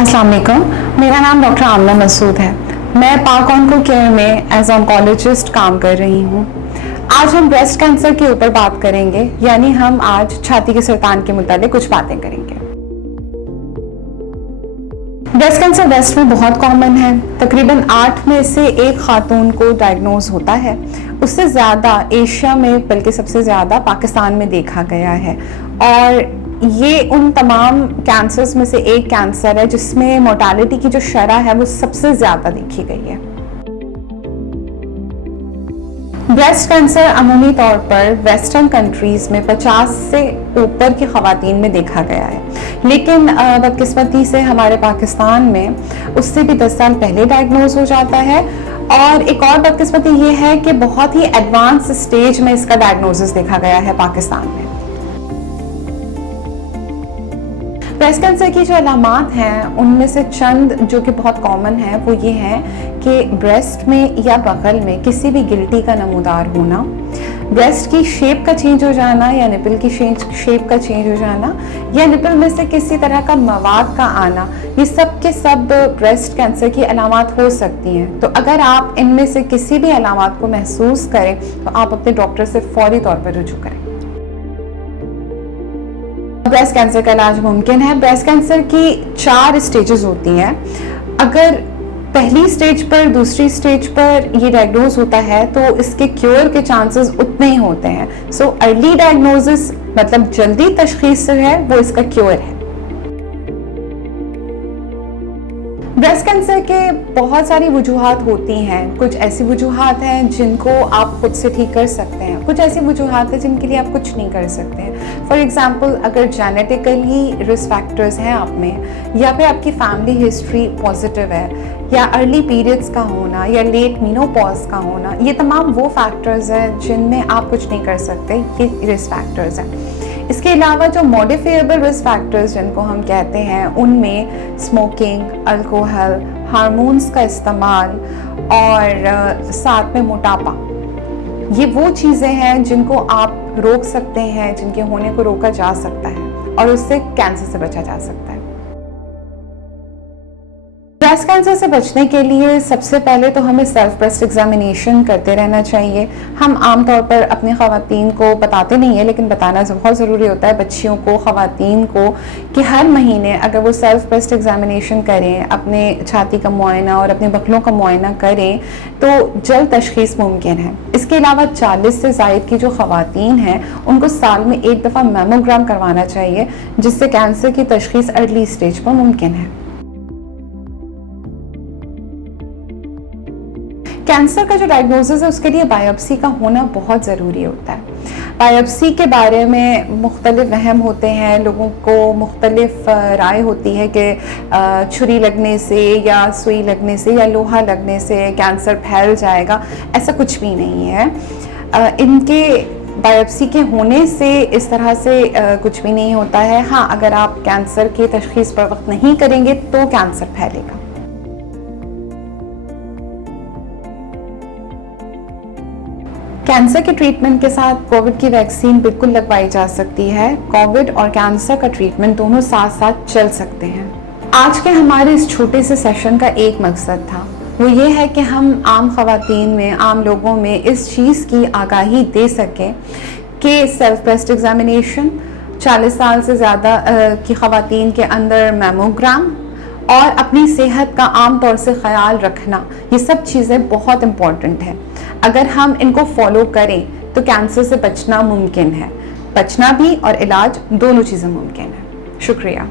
अस्सलाम वालेकुम, मेरा नाम डॉक्टर आमना मसूद है। मैं पाक ऑन्को केयर में एज ऑन्कोलॉजिस्ट काम कर रही हूँ। आज हम ब्रेस्ट कैंसर के ऊपर बात करेंगे, यानी हम आज छाती के सरतान के मुताबिक कुछ बातें करेंगे। ब्रेस्ट कैंसर वेस्ट में बहुत कॉमन है। तकरीबन 8 में से 1 खातून को डायग्नोज होता है। उससे ज़्यादा एशिया में, बल्कि सबसे ज़्यादा पाकिस्तान में देखा गया है। और ये उन तमाम कैंसर्स में से एक कैंसर है जिसमें मोर्टालिटी की जो शरह है वो सबसे ज़्यादा देखी गई है। ब्रेस्ट कैंसर अमूमी तौर पर वेस्टर्न कंट्रीज में 50 से ऊपर की खवातीन में देखा गया है, लेकिन बदकिस्मती से हमारे पाकिस्तान में उससे भी 10 साल पहले डायग्नोज हो जाता है। और एक और बदकिस्मती ये है कि बहुत ही एडवांस स्टेज में इसका डायग्नोसिस देखा गया है पाकिस्तान में। ब्रेस्ट कैंसर की जो अलामात हैं उनमें से चंद जो कि बहुत कॉमन है वो ये है कि ब्रेस्ट में या बगल में किसी भी गिल्टी का नमूदार होना, ब्रेस्ट की शेप का चेंज हो जाना या निपल की शेप का चेंज हो जाना, या निपल में से किसी तरह का मवाद का आना, ये सब के सब ब्रेस्ट कैंसर की अलामात हो सकती हैं। तो अगर आप इनमें से किसी भी अलामात को महसूस करें तो आप अपने डॉक्टर से फौरी तौर पर रुजू करें। ब्रेस्ट कैंसर का इलाज मुमकिन है। ब्रेस्ट कैंसर की 4 स्टेजेस होती हैं। अगर पहली स्टेज पर, दूसरी स्टेज पर ये डायग्नोज होता है तो इसके क्योर के चांसेस उतने ही होते हैं। सो अर्ली डायग्नोसिस मतलब जल्दी तशखीस है वो इसका क्योर है। ब्रेस्ट कैंसर के बहुत सारी वजूहात होती हैं। कुछ ऐसी वजूहात हैं जिनको आप खुद से ठीक कर सकते हैं, कुछ ऐसी वजूहात हैं जिनके लिए आप कुछ नहीं कर सकते हैं। फॉर एग्जांपल, अगर जेनेटिकली रिस्क फैक्टर्स हैं आप में, या फिर आपकी फैमिली हिस्ट्री पॉजिटिव है, या अर्ली पीरियड्स का होना, या लेट मीनोपॉज का होना, ये तमाम वो फैक्टर्स हैं जिनमें आप कुछ नहीं कर सकते, ये रिस्क फैक्टर्स हैं। इसके अलावा जो मॉडिफाइबल रिस्क फैक्टर्स जिनको हम कहते हैं उनमें स्मोकिंग, अल्कोहल, हार्मोन्स का इस्तेमाल और साथ में मोटापा, ये वो चीज़ें हैं जिनको आप रोक सकते हैं, जिनके होने को रोका जा सकता है और उससे कैंसर से बचा जा सकता है। ब्रेस्ट कैंसर से बचने के लिए सबसे पहले तो हमें सेल्फ ब्रेस्ट एग्जामिनेशन करते रहना चाहिए। हम आमतौर पर अपनी ख़वातीन को बताते नहीं है, लेकिन बताना बहुत ज़रूरी होता है बच्चियों को, ख़वातीन को, कि हर महीने अगर वो सेल्फ ब्रेस्ट एग्जामिनेशन करें, अपने छाती का मुआयना और अपने बखलों का मुआयना करें तो जल्द तशख़ीस मुमकिन है। इसके अलावा 40 से ज़ायद की जो ख़वातीन हैं उनको साल में 1 दफ़ा मैमोग्राम करवाना चाहिए, जिससे कैंसर की तशख़ीस अर्ली स्टेज पर मुमकिन है। कैंसर का जो डायग्नोसिस है उसके लिए बायोप्सी का होना बहुत ज़रूरी होता है। बायोप्सी के बारे में मुख्तलिफ वहम होते हैं, लोगों को मुख्तलिफ राय होती है कि छुरी लगने से या सुई लगने से या लोहा लगने से कैंसर फैल जाएगा। ऐसा कुछ भी नहीं है। इनके बायोप्सी के होने से इस तरह से कुछ भी नहीं होता है। हाँ, अगर आप कैंसर की तशख़ीस पर वक्त नहीं करेंगे तो कैंसर फैलेगा। कैंसर के ट्रीटमेंट के साथ कोविड की वैक्सीन बिल्कुल लगवाई जा सकती है। कोविड और कैंसर का ट्रीटमेंट दोनों साथ साथ चल सकते हैं। आज के हमारे इस छोटे से सेशन का एक मकसद था, वो ये है कि हम आम ख़वातीन में, आम लोगों में इस चीज़ की आगाही दे सकें कि सेल्फ ब्रेस्ट एग्जामिनेशन, 40 साल से ज़्यादा की ख़वातीन के अंदर मैमोग्राम और अपनी सेहत का आम तौर से ख्याल रखना, ये सब चीज़ें बहुत इम्पॉर्टेंट है। अगर हम इनको फॉलो करें तो कैंसर से बचना मुमकिन है। बचना भी और इलाज दोनों चीज़ें मुमकिन है। शुक्रिया।